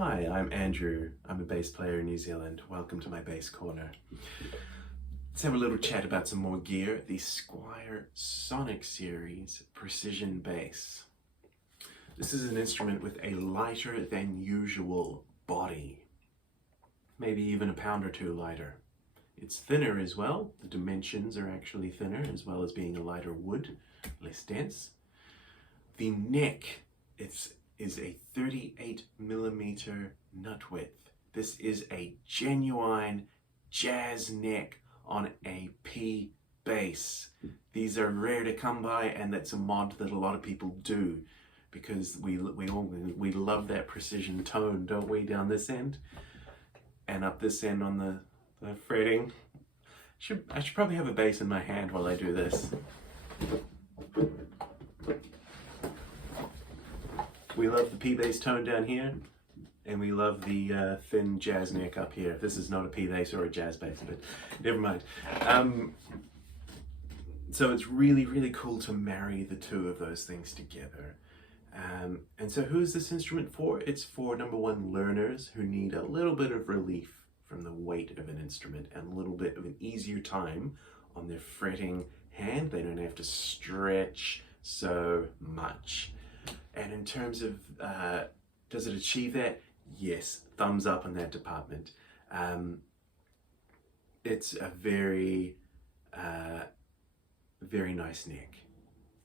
Hi, I'm Andrew. I'm a bass player in New Zealand. Welcome to my bass corner. Let's have a little chat about some more gear. The Squier Sonic Series Precision Bass. This is an instrument with a lighter than usual body. Maybe even a pound or two lighter. It's thinner as well. The dimensions are actually thinner, as well as being a lighter wood, less dense. The neck, is a 38mm nut width. This is a genuine jazz neck on a P bass. These are rare to come by, and that's a mod that a lot of people do because we love that precision tone, don't we, down this end and up this end on the fretting. I should probably have a bass in my hand while I do this. We love the P bass tone down here, and we love the thin jazz neck up here. This is not a P bass or a jazz bass, but never mind. So it's really, really cool to marry the two of those things together. And so who is this instrument for? It's for, number one, learners who need a little bit of relief from the weight of an instrument and a little bit of an easier time on their fretting hand. They don't have to stretch so much. And in terms of, does it achieve that? Yes, thumbs up in that department. It's a very, very nice neck.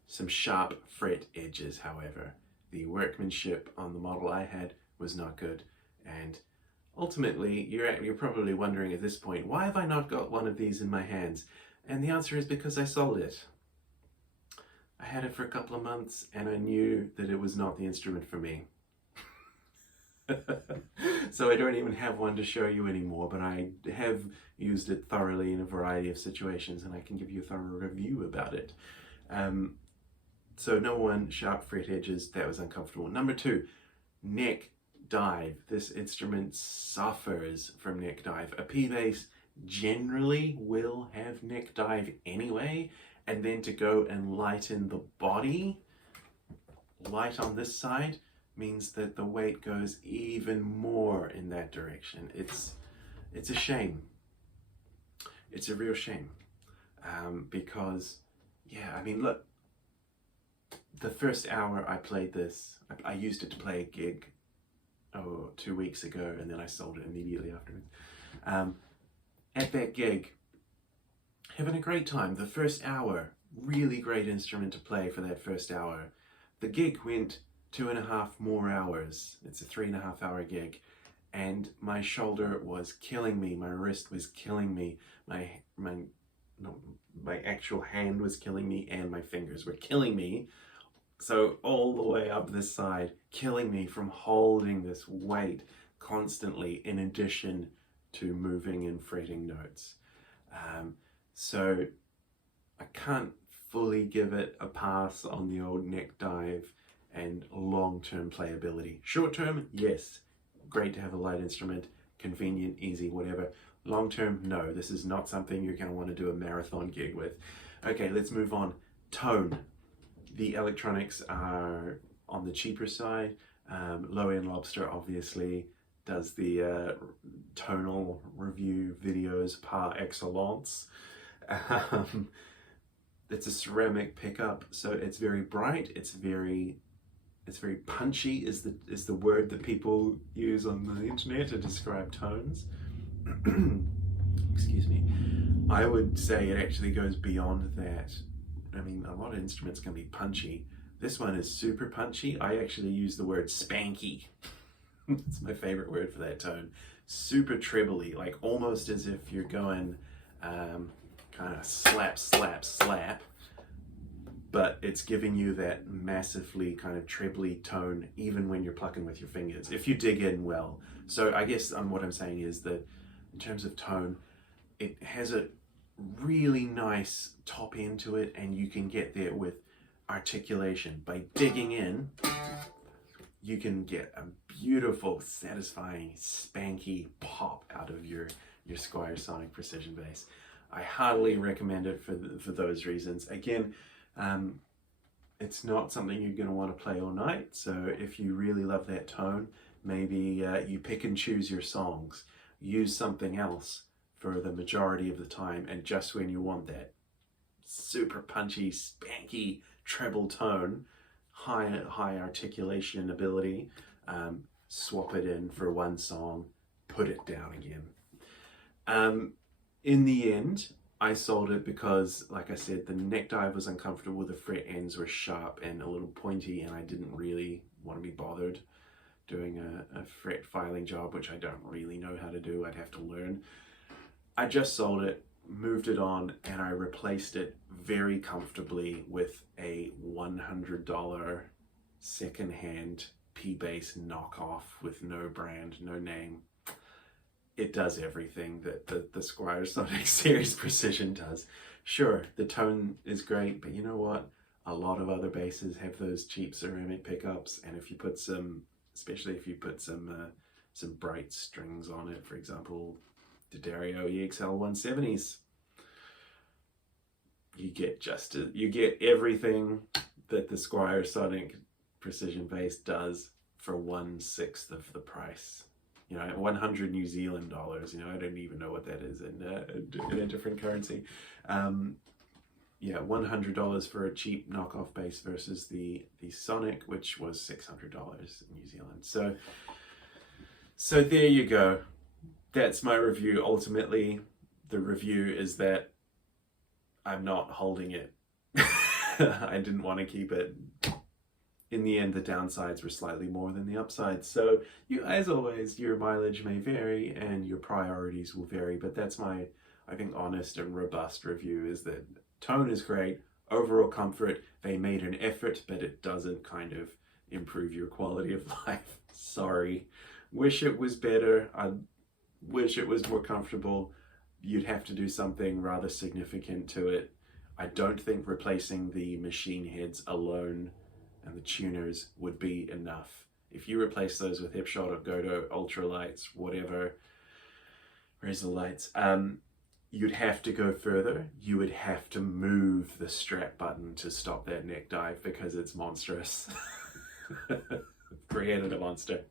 Some sharp fret edges, however. The workmanship on the model I had was not good. And ultimately, you're probably wondering at this point, why have I not got one of these in my hands? And the answer is because I sold it. I had it for a couple of months and I knew that it was not the instrument for me. So I don't even have one to show you anymore, but I have used it thoroughly in a variety of situations and I can give you a thorough review about it. So number one, sharp fret edges, that was uncomfortable. Number two, neck dive. This instrument suffers from neck dive. A P bass generally will have neck dive anyway, and then to go and lighten the body, light on this side, means that the weight goes even more in that direction. It's a shame. It's a real shame. Because, yeah, I mean, look, the first hour I played this, I used it to play a gig 2 weeks ago, and then I sold it immediately afterwards. At that gig, having a great time. The first hour, really great instrument to play for that first hour. The gig went 2.5 more hours. It's a 3.5 hour gig. And my shoulder was killing me. My wrist was killing me. My actual hand was killing me, and my fingers were killing me. So all the way up this side, killing me from holding this weight constantly, in addition to moving and fretting notes. So I can't fully give it a pass on the old neck dive and long-term playability. Short-term, yes, great to have a light instrument, convenient, easy, whatever. Long-term, no, this is not something you're going to want to do a marathon gig with. Okay, let's move on. Tone. The electronics are on the cheaper side. Low End Lobster obviously does the tonal review videos par excellence. It's a ceramic pickup, so it's very bright. It's very punchy is the word that people use on the internet to describe tones. Excuse me. I would say it actually goes beyond that. I mean, a lot of instruments can be punchy. This one is super punchy. I actually use the word spanky. It's my favorite word for that tone. Super trebly, like almost as if you're going kind of slap, slap, slap, but it's giving you that massively kind of trebly tone even when you're plucking with your fingers, if you dig in well. So I guess what I'm saying is that in terms of tone, it has a really nice top end to it, and you can get there with articulation. By digging in, you can get a beautiful, satisfying, spanky pop out of your Squier Sonic Precision bass. I heartily recommend it for those reasons. Again, it's not something you're going to want to play all night, so if you really love that tone, Maybe you pick and choose your songs. Use something else for the majority of the time, and just when you want that super punchy, spanky treble tone, high articulation ability, swap it in for one song, put it down again. In the end, I sold it because, like I said, the neck dive was uncomfortable, the fret ends were sharp and a little pointy, and I didn't really want to be bothered doing a fret filing job, which I don't really know how to do. I'd have to learn. I just sold it, moved it on, and I replaced it very comfortably with a $100 secondhand P-Bass knockoff with no brand, no name. It does everything that the Squier Sonic Series Precision does. Sure, the tone is great, but you know what? A lot of other basses have those cheap ceramic pickups, and if you put some, especially if you put some bright strings on it, for example, D'Addario EXL 170s, you get everything that the Squier Sonic Precision bass does for 1/6 of the price. You know, 100 New Zealand dollars. You know, I don't even know what that is in a different currency. Yeah, $100 for a cheap knockoff bass versus the Sonic, which was $600 in New Zealand. So there you go. That's my review. Ultimately, the review is that I'm not holding it. I didn't want to keep it. In the end, the downsides were slightly more than the upsides. So you, as always, your mileage may vary and your priorities will vary, but that's my, I think, honest and robust review, is that tone is great, overall comfort, they made an effort, but it doesn't kind of improve your quality of life. Sorry. Wish it was better. I wish it was more comfortable. You'd have to do something rather significant to it. I don't think replacing the machine heads alone and the tuners would be enough. If you replace those with Hipshot or Godo, ultralights, whatever, razor lights, you'd have to go further. You would have to move the strap button to stop that neck dive because it's monstrous. Created a monster.